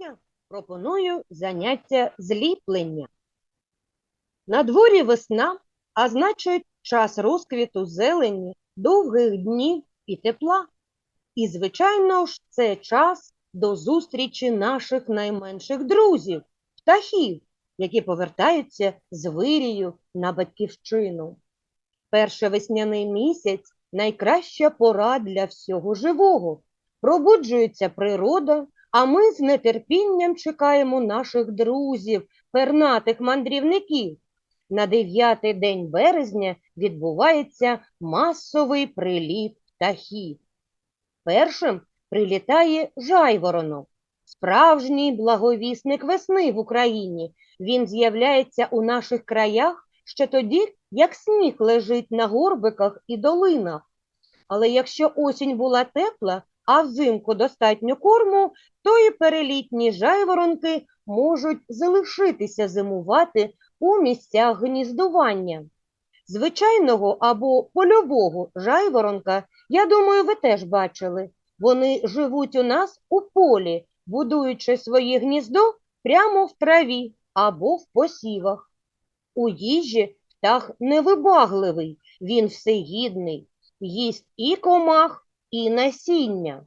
дня пропоную заняття зліплення. На дворі весна, а значить час розквіту зелені, довгих днів і тепла. І, звичайно ж, це час до зустрічі наших найменших друзів, птахів, які повертаються з вирію на батьківщину. Перший весняний місяць найкраща пора для всього живого. Пробуджується природа, а ми з нетерпінням чекаємо наших друзів, пернатих мандрівників. На дев'ятий день березня відбувається масовий приліт птахів. Першим прилітає жайворонок, справжній благовісник весни в Україні. Він з'являється у наших краях ще тоді, як сніг лежить на горбиках і долинах. Але якщо осінь була тепла, а взимку достатньо корму, то і перелітні жайворонки можуть залишитися зимувати у місцях гніздування. Звичайного або польового жайворонка, я думаю, ви теж бачили. Вони живуть у нас у полі, будуючи своє гніздо прямо в траві або в посівах. У їжі птах невибагливий, він всегідний, їсть і комах, і насіння.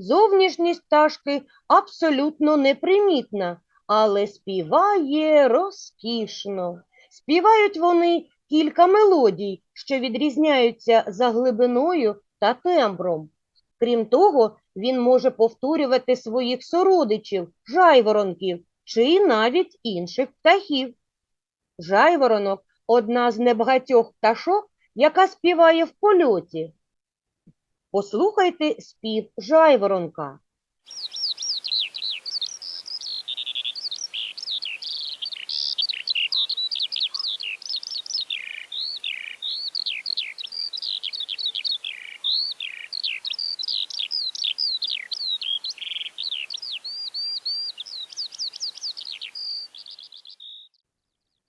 Зовнішність пташки абсолютно непримітна, але співає розкішно. Співають вони кілька мелодій, що відрізняються за глибиною та тембром. Крім того, він може повторювати своїх сородичів, жайворонків чи навіть інших птахів. Жайворонок одна з небагатьох пташок, яка співає в польоті. Послухайте спів жайворонка.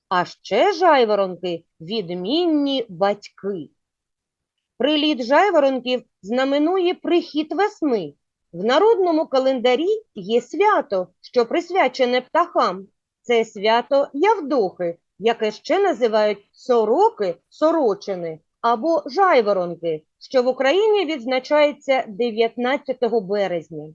А ще жайворонки відмінні батьки. Приліт жайворонків знаменує прихід весни. В народному календарі є свято, що присвячене птахам. Це свято Явдохи, яке ще називають сороки, сорочини або жайворонки, що в Україні відзначається 19 березня.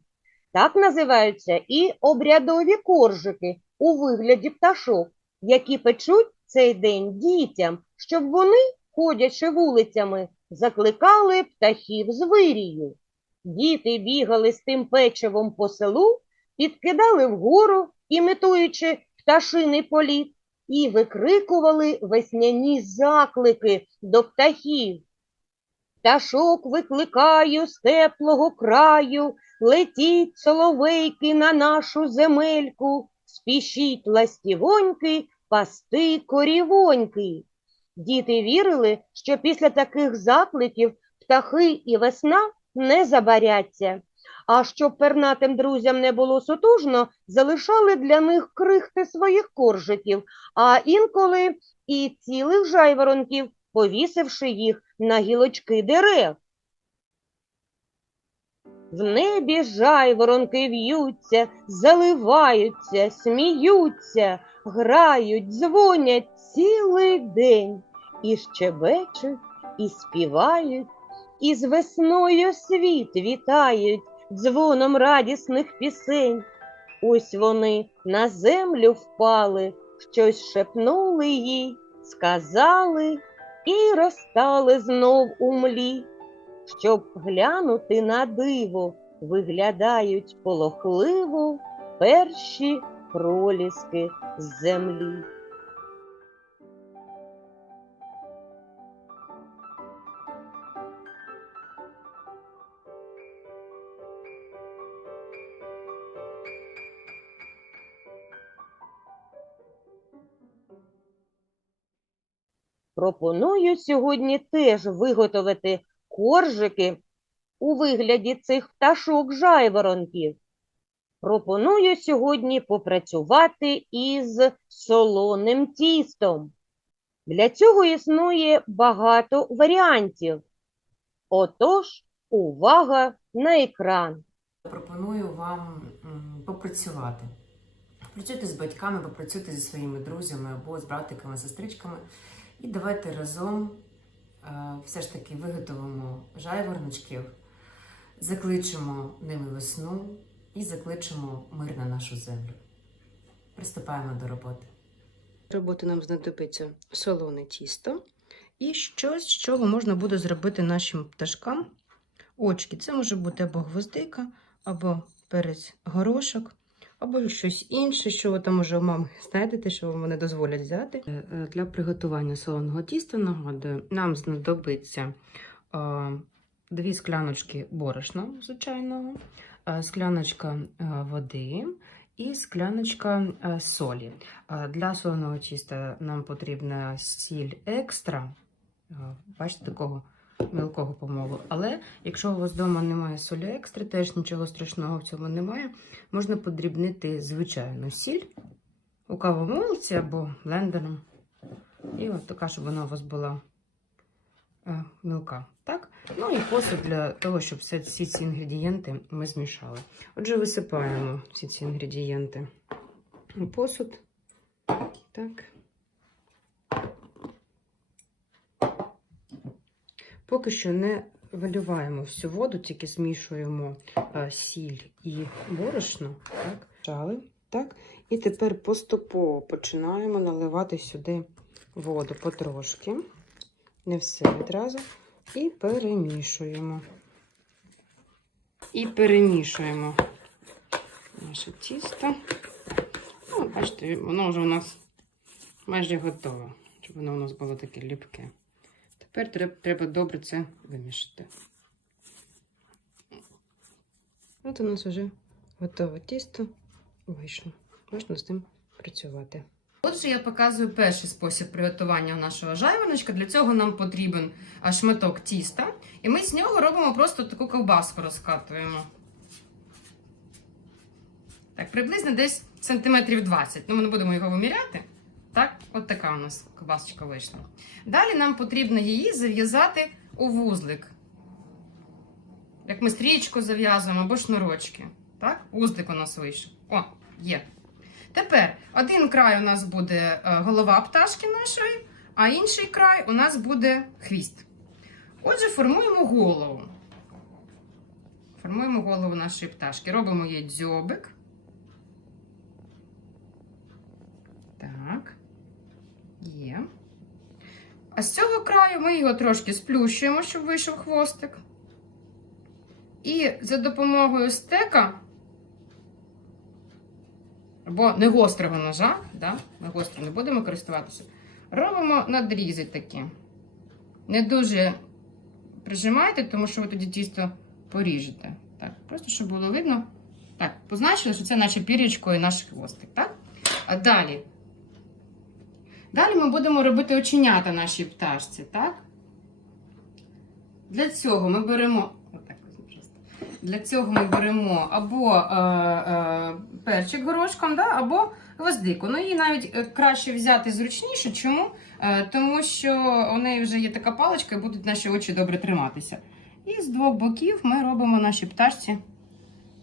Так називаються і обрядові коржики у вигляді пташок, які печуть цей день дітям, щоб вони, ходячи вулицями, закликали птахів з вирію. Діти бігали з тим печивом по селу, підкидали вгору, імітуючи пташиний політ, і викрикували весняні заклики до птахів. Пташок викликаю з теплого краю, летіть соловейки на нашу земельку, спішіть ластівоньки, пасти корівоньки. Діти вірили, що після таких закликів птахи і весна не забаряться. А щоб пернатим друзям не було сутужно, залишали для них крихти своїх коржиків, а інколи і цілих жайворонків, повісивши їх на гілочки дерев. В небі жайворонки в'ються, заливаються, сміються, грають, дзвонять цілий день, і щебечуть, і співають, і з весною світ вітають дзвоном радісних пісень. Ось вони на землю впали, щось шепнули їй, сказали і розтали знов у млі. Щоб глянути на диво, виглядають полохливо перші проліски з землі. Пропоную сьогодні теж виготовити коржики у вигляді цих пташок жайворонків. Пропоную сьогодні попрацювати із солоним тістом. Для цього існує багато варіантів. Отож, увага на екран. Пропоную вам попрацювати. Працюйте з батьками, попрацюйте зі своїми друзями або з братиками, сестричками. І давайте разом е, все ж таки виготовимо жайвороночків, закличемо ними весну і закличемо мир на нашу землю. Приступаємо до роботи. роботи нам знадобиться солоне тісто і щось, з чого можна буде зробити нашим пташкам очки. Це може бути або гвоздика, або перець горошок, або щось інше, що ви там може у мами знайдете, що вам не дозволять взяти. Е, Для приготування солоного тіста, нагадую, нам знадобиться е, дві скляночки борошна звичайного, е, скляночка е, води і скляночка е, солі. Е, Для солоного тіста нам потрібна сіль екстра. Е, Бачите, такого мілкого помолу. Але якщо у вас вдома немає солі екстра, теж нічого страшного в цьому немає. Можна подрібнити звичайну сіль у кавомолці або блендером. І от така, щоб вона у вас була е, мілка. Так? Ну і посуд для того, щоб всі ці інгредієнти ми змішали. Отже, висипаємо всі ці інгредієнти у посуд. Так. Поки що не виливаємо всю воду, тільки змішуємо е, сіль і борошно. Так. Так. І тепер поступово починаємо наливати сюди воду потрошки. Не все відразу. І перемішуємо. І перемішуємо наше тісто. Ну, бачите, воно вже у нас майже готове, щоб воно у нас було таке ліпке. Тепер треба, добре це вимішати. От у нас вже готове тісто вийшло. Можна з ним працювати. Отже, я показую перший спосіб приготування нашого жайвороночка. Для цього нам потрібен шматок тіста, і ми з нього робимо просто таку ковбаску розкатуємо. Так, приблизно десь сантиметрів 20. Ну, ми не будемо його виміряти. Так, от така у нас ковбасочка вийшла. Далі нам потрібно її зав'язати у вузлик. Як ми стрічку зав'язуємо або шнурочки. Так, вузлик у нас вийшов. О, є. Тепер один край у нас буде е, голова пташки нашої, а інший край у нас буде хвіст. Отже, формуємо голову. Формуємо голову нашої пташки. Робимо їй дзьобик. Так. Є. А з цього краю ми його трошки сплющуємо, щоб вийшов хвостик. І за допомогою стека або не гострого ножа, да? ми гостро не будемо користуватися. Робимо надрізи такі. Не дуже прижимайте, тому що ви тоді тісто поріжете. Так, просто щоб було видно. Так, позначили, що це наше пір'ячко і наш хвостик. Так? А далі. Далі ми будемо робити оченята нашій пташці, так? Для цього ми беремо. Для цього ми беремо або е, е, перчик горошком, да, або гвоздику. Ну, її навіть е, краще взяти зручніше. Чому? Е, тому що у неї вже є така паличка і будуть наші очі добре триматися. І з двох боків ми робимо нашій пташці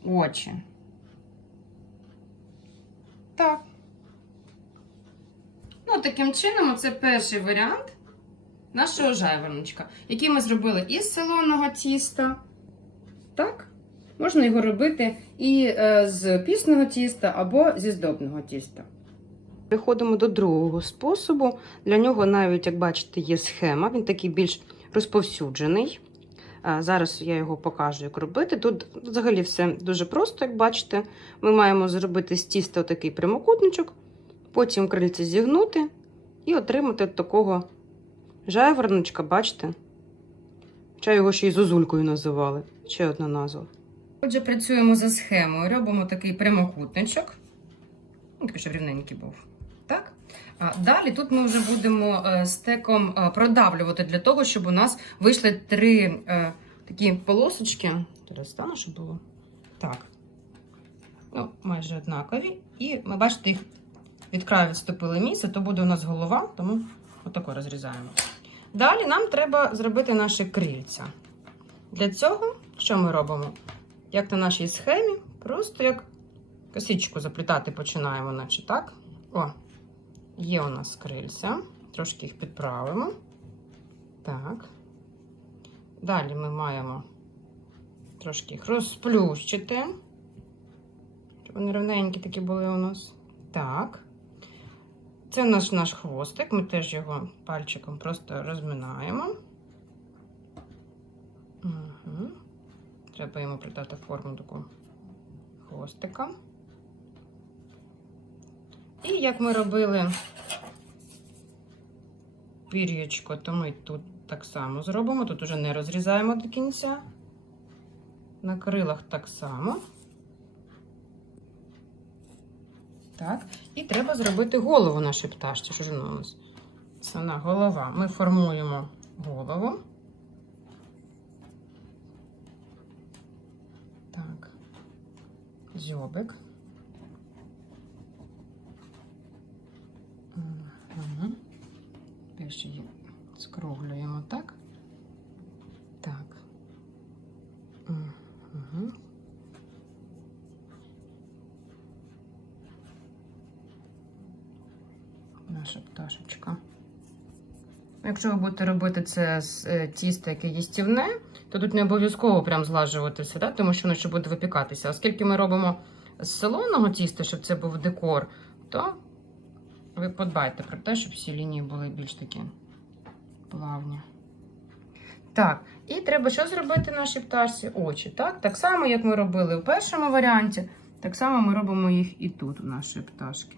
очі. Так. Ну, таким чином, це перший варіант нашого жайвороночка, який ми зробили із солоного тіста. Так? Можна його робити і е, з пісного тіста або зі здобного тіста. Переходимо до другого способу. Для нього навіть, як бачите, є схема, він такий більш розповсюджений. Зараз я його покажу, як робити. Тут взагалі все дуже просто, як бачите. Ми маємо зробити з тіста такий прямокутничок, потім крильце зігнути і отримати такого жайвороночка, бачите? Хоча його ще й зозулькою називали. Ще одна назва. Отже, працюємо за схемою, робимо такий прямокутничок. Ну, щоб рівненький був. Так? Далі тут ми вже будемо е, стеком е, продавлювати для того, щоб у нас вийшли три е, такі полосочки. Зараз стану, щоб було. Так. Ну, майже однакові. І ми бачите, їх від краю відступили місце, то буде у нас голова, тому отако розрізаємо. Далі нам треба зробити наші крильця. Для цього що ми робимо? Як на нашій схемі, просто як Косичку заплітати починаємо, наче так. О, є у нас крильця. Трошки їх підправимо. Так. Далі ми маємо трошки їх розплющити. Щоб вони рівненькі такі були у нас. Так. Це наш наш хвостик. Ми теж його пальчиком просто розминаємо. Угу. Треба йому придати форму таку хвостика. І як ми робили пір'ячко, то ми тут так само зробимо. Тут уже не розрізаємо до кінця. На крилах так само. Так. І треба зробити голову нашій пташці. Що ж вона у нас? Це вона голова. Ми формуємо голову. Так. Зьобик. Угу. Більше її скруглюємо, так? Так. Угу. Наша пташечка. Якщо ви будете робити це з е, тіста, яке їстівне, то тут не обов'язково прям злажувати все, да? тому що воно ще буде випікатися. Оскільки ми робимо з солоного тіста, щоб це був декор, то ви подбайте про те, щоб всі лінії були більш такі плавні. Так, і треба що зробити нашій пташці? Очі. Так? так само, як ми робили у першому варіанті, так само ми робимо їх і тут, у нашої пташки.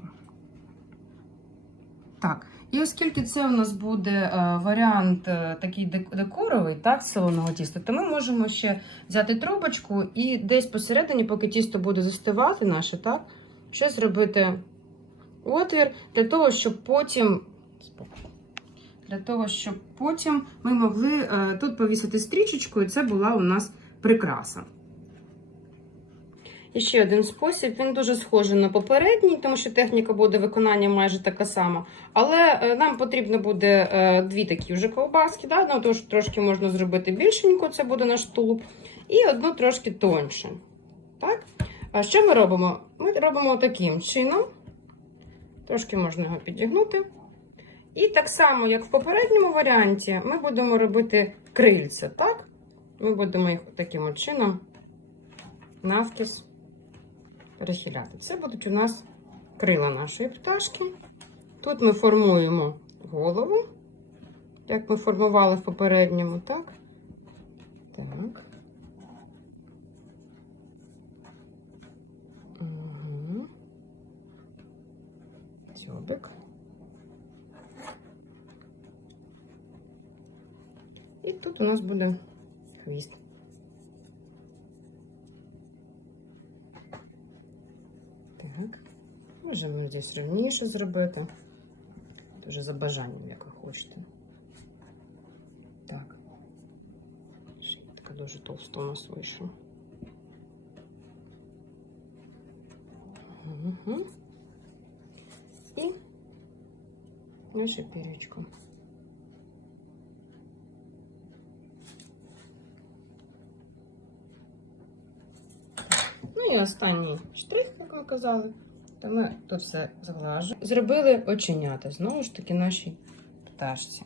Так, і оскільки це у нас буде е, варіант е, такий декоровий, так, солоного тіста, то ми можемо ще взяти трубочку і десь посередині, поки тісто буде застивати наше, так, ще зробити отвір для того, щоб потім. Для того, щоб потім ми могли е, тут повісити стрічечку, і це була у нас прикраса. І ще один спосіб, він дуже схожий на попередній, тому що техніка буде виконання майже така сама. Але е, нам потрібно буде е, дві такі вже ковбаски. Да? Одну тож, трошки можна зробити більшенько, це буде наш тулуб, і одну трошки тоньше. Так? А що ми робимо? Ми робимо таким чином. Трошки можна його підігнути. І так само, як в попередньому варіанті, ми будемо робити крильця. Так? Ми будемо їх таким чином навкіс перехиляти. Це будуть у нас крила нашої пташки. Тут ми формуємо голову, як ми формували в попередньому, так? Так. Угу. Дзьобик. І тут у нас буде хвіст. Можемо здесь рівніше зробити. Дуже за бажанням, як ви хочете. Так. Ще й така дуже товста у нас вийшла. Угу. І наше пірічко. Ну і останній штрих, як ми казали, То ми тут все зглажу. Зробили оченята, знову ж таки, нашій пташці.